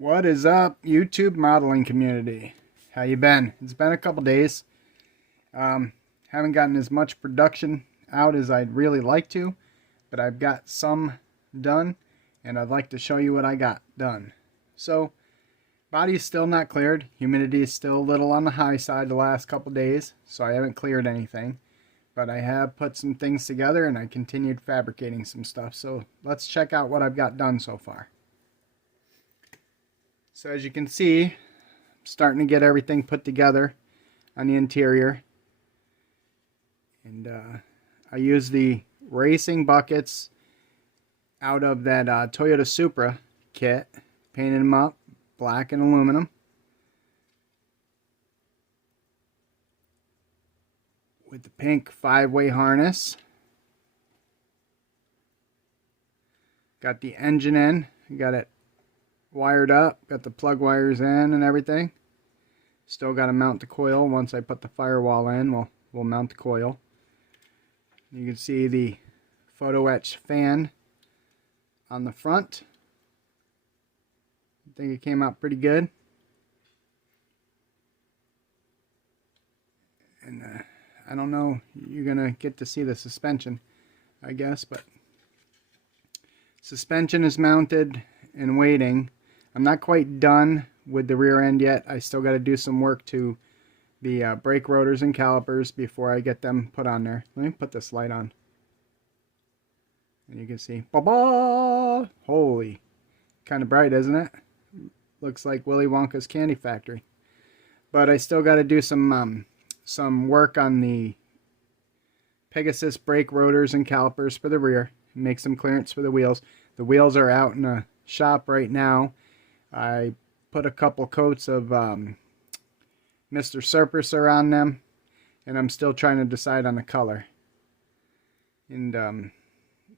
What is up, YouTube modeling community? How you been? It's been a couple days. Haven't gotten as much production out as I'd really like to, but I've got some done, and I'd like to show you what I got done. So, body is still not cleared. Humidity is still a little on the high side the last couple days, so I haven't cleared anything. But I have put some things together, and I continued fabricating some stuff. So, let's check out what I've got done so far. So as you can see, I'm starting to get everything put together on the interior. And I use the racing buckets out of that Toyota Supra kit. Painted them up black and aluminum. With the pink 5-way harness. Got the engine in. Got it wired up, got the plug wires in and everything. Still got to mount the coil. Once I put the firewall in, we'll mount the coil. You can see the photo etch fan on the front. I think it came out pretty good. And I don't know, you're gonna get to see the suspension, I guess, but suspension is mounted and waiting. I'm not quite done with the rear end yet. I still got to do some work to the brake rotors and calipers before I get them put on there. Let me put this light on. And you can see, ba-ba! Holy, kind of bright, isn't it? Looks like Willy Wonka's candy factory. But I still got to do some work on the Pegasus brake rotors and calipers for the rear. Make some clearance for the wheels. The wheels are out in the shop right now. I put a couple coats of Mr. Surfacer on them, and I'm still trying to decide on the color. And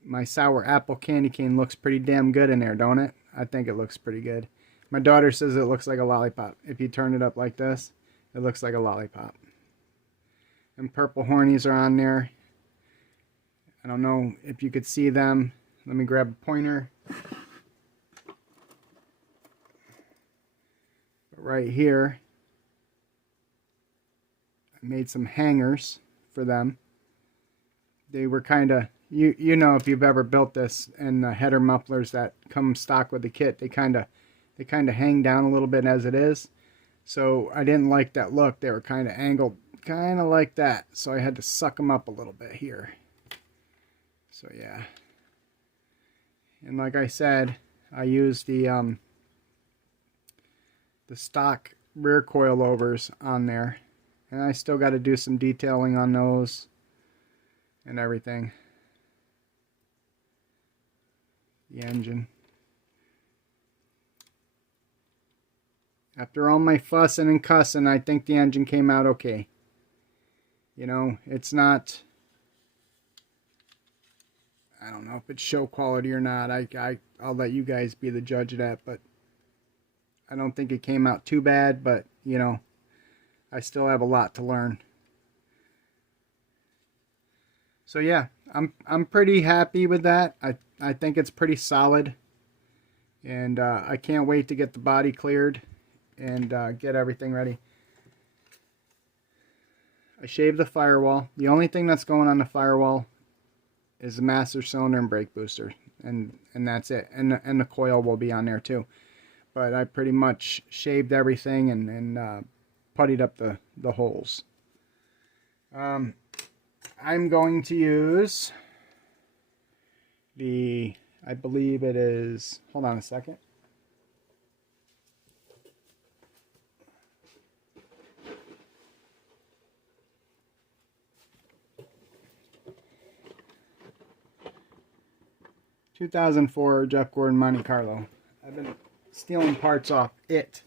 my sour apple candy cane looks pretty damn good in there, don't it? I think it looks pretty good. My daughter says it looks like a lollipop. If you turn it up like this, it looks like a lollipop. And purple hornies are on there. I don't know if you could see them. Let me grab a pointer. Right here, I made some hangers for them. They were kind of, you know, if you've ever built this, and the header mufflers that come stock with the kit, they kind of hang down a little bit as it is. So I didn't like that look. They were kind of angled, kind of like that. So I had to suck them up a little bit here. So yeah. And like I said, I used the stock rear coilovers on there, and I still got to do some detailing on those and everything. The engine. After all my fussing and cussing, I think the engine came out okay. You know, it's not, I don't know if it's show quality or not. I'll let you guys be the judge of that, but I don't think it came out too bad, but you know, I still have a lot to learn. So yeah, I'm pretty happy with that. I think it's pretty solid, and I can't wait to get the body cleared and get everything ready. I shaved the firewall. The only thing that's going on the firewall is the master cylinder and brake booster, and that's it. And the coil will be on there too. But I pretty much shaved everything and puttied up the holes. I'm going to use the, I believe it is, hold on a second. ...2004 Jeff Gordon Monte Carlo. I've been stealing parts off it.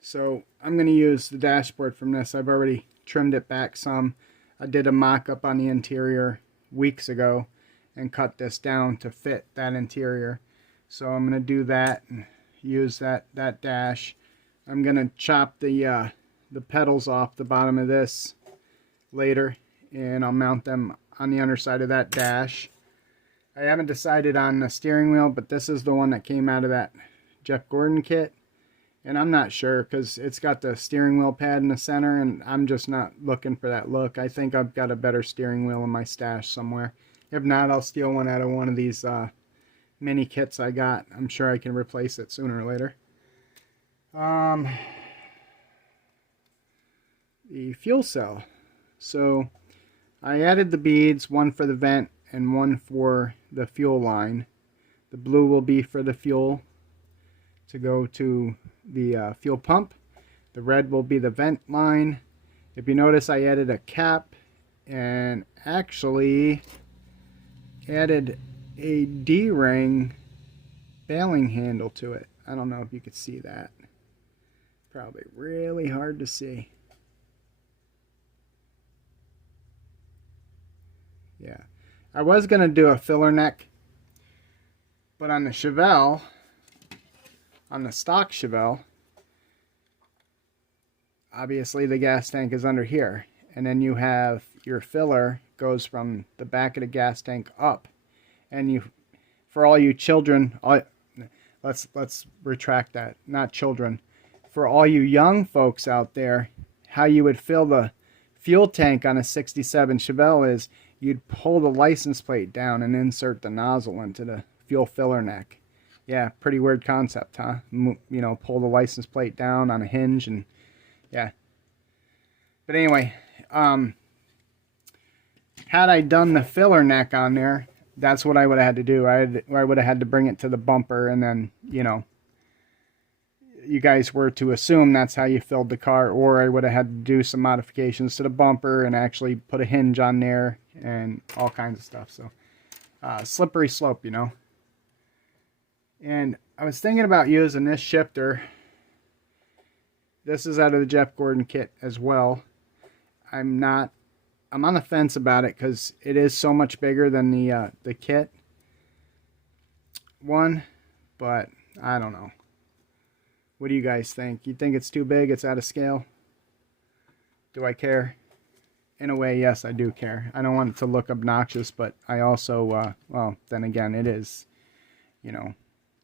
So I'm going to use the dashboard from this. I've already trimmed it back some. I did a mock-up on the interior weeks ago and cut this down to fit that interior. So I'm going to do that and use that dash. I'm going to chop the pedals off the bottom of this later, and I'll mount them on the underside of that dash. I haven't decided on the steering wheel, but this is the one that came out of that Jeff Gordon kit. And I'm not sure because it's got the steering wheel pad in the center, and I'm just not looking for that look. I think I've got a better steering wheel in my stash somewhere. If not, I'll steal one out of one of these mini kits I got. I'm sure I can replace it sooner or later. The fuel cell. So I added the beads, one for the vent and one for the fuel line. The blue will be for the fuel to go to the fuel pump. The red will be the vent line. If you notice, I added a cap and actually added a D-ring bailing handle to it. I don't know if you could see that. Probably really hard to see. Yeah, I was going to do a filler neck, but on the Chevelle, on the stock Chevelle, obviously the gas tank is under here, and then you have your filler goes from the back of the gas tank up, and you, for all you children, let's retract that, not children, for all you young folks out there, how you would fill the fuel tank on a 67 Chevelle is you'd pull the license plate down and insert the nozzle into the fuel filler neck. Yeah, pretty weird concept, huh? You know, pull the license plate down on a hinge, and yeah. But anyway, had I done the filler neck on there, that's what I would have had to do. I would have had to bring it to the bumper, and then, you know, you guys were to assume that's how you filled the car, or I would have had to do some modifications to the bumper and actually put a hinge on there and all kinds of stuff. So, slippery slope, you know. And I was thinking about using this shifter. This is out of the Jeff Gordon kit as well. I'm on the fence about it because it is so much bigger than the kit one, but I don't know. What do you guys think? You think it's too big? It's out of scale? Do I care? In a way, yes, I do care. I don't want it to look obnoxious, but I also, well, then again, it is, you know,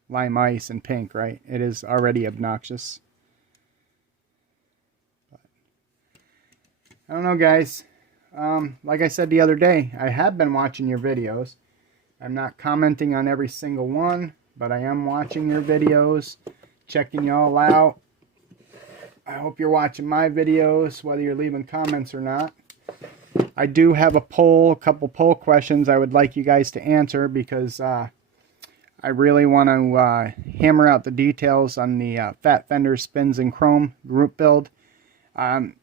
lime ice and pink, right? It is already obnoxious. But, I don't know, guys. Like I said the other day, I have been watching your videos. I'm not commenting on every single one, but I am watching your videos, checking y'all out. I hope you're watching my videos, whether you're leaving comments or not. I do have a poll, a couple poll questions I would like you guys to answer because I really want to hammer out the details on the Fat Fender Spins and Chrome group build. I'm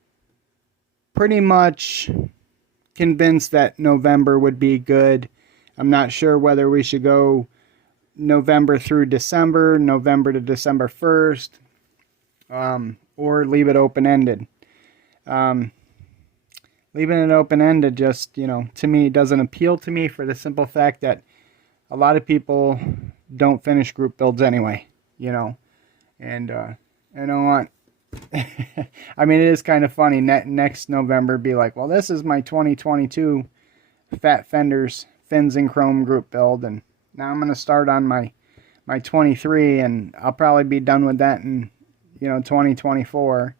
pretty much convinced that November would be good. I'm not sure whether we should go November through December, November to December 1st, or leave it open-ended. Leaving it open-ended just, you know, to me doesn't appeal to me for the simple fact that a lot of people don't finish group builds anyway, you know, and I don't want, I mean, it is kind of funny, next November be like, well, this is my 2022 Fat Fenders Fins and Chrome group build, and now I'm going to start on my 23, and I'll probably be done with that in, you know, 2024,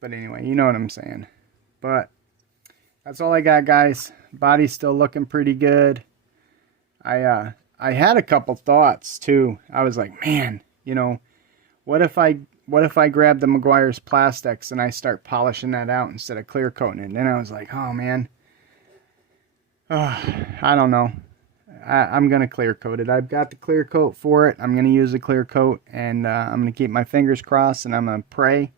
but anyway, you know what I'm saying. But that's all I got, guys. Body's still looking pretty good. I had a couple thoughts too. I was like, man, you know, what if I grab the Meguiar's plastics and I start polishing that out instead of clear coating it? And then I was like, oh man, I don't know. I'm gonna clear coat it. I've got the clear coat for it. I'm gonna use the clear coat, and I'm gonna keep my fingers crossed, and I'm gonna pray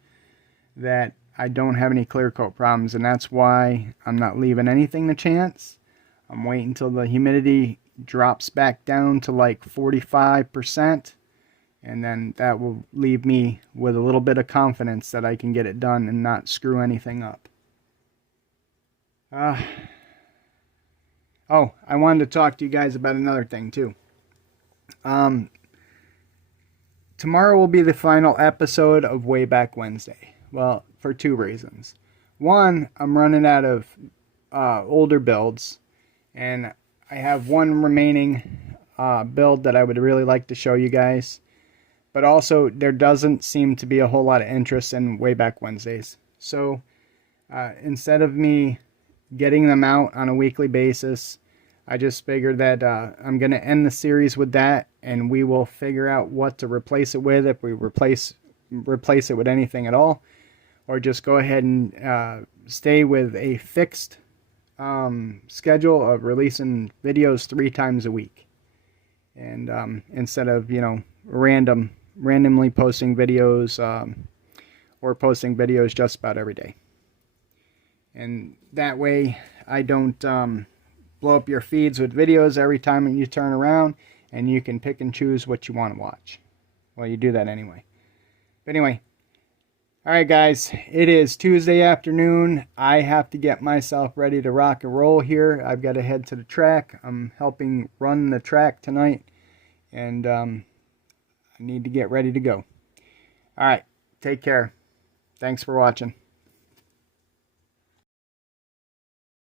that I don't have any clear coat problems, and that's why I'm not leaving anything to chance. I'm waiting until the humidity drops back down to like 45%, and then that will leave me with a little bit of confidence that I can get it done and not screw anything up. Oh, I wanted to talk to you guys about another thing too. Tomorrow will be the final episode of Way Back Wednesday. Well, for two reasons. One, I'm running out of older builds, and I have one remaining build that I would really like to show you guys. but also there doesn't seem to be a whole lot of interest in Way Back Wednesdays. So instead of me getting them out on a weekly basis, I just figured that I'm going to end the series with that, and we will figure out what to replace it with, if we replace it with anything at all, or just go ahead and stay with a fixed schedule of releasing videos 3 times a week. And instead of, randomly posting videos or posting videos just about every day. And that way I don't blow up your feeds with videos every time you turn around, and you can pick and choose what you want to watch. Well, you do that anyway. But anyway, alright guys, it is Tuesday afternoon. I have to get myself ready to rock and roll here. I've got to head to the track. I'm helping run the track tonight, and I need to get ready to go. Alright, take care. Thanks for watching.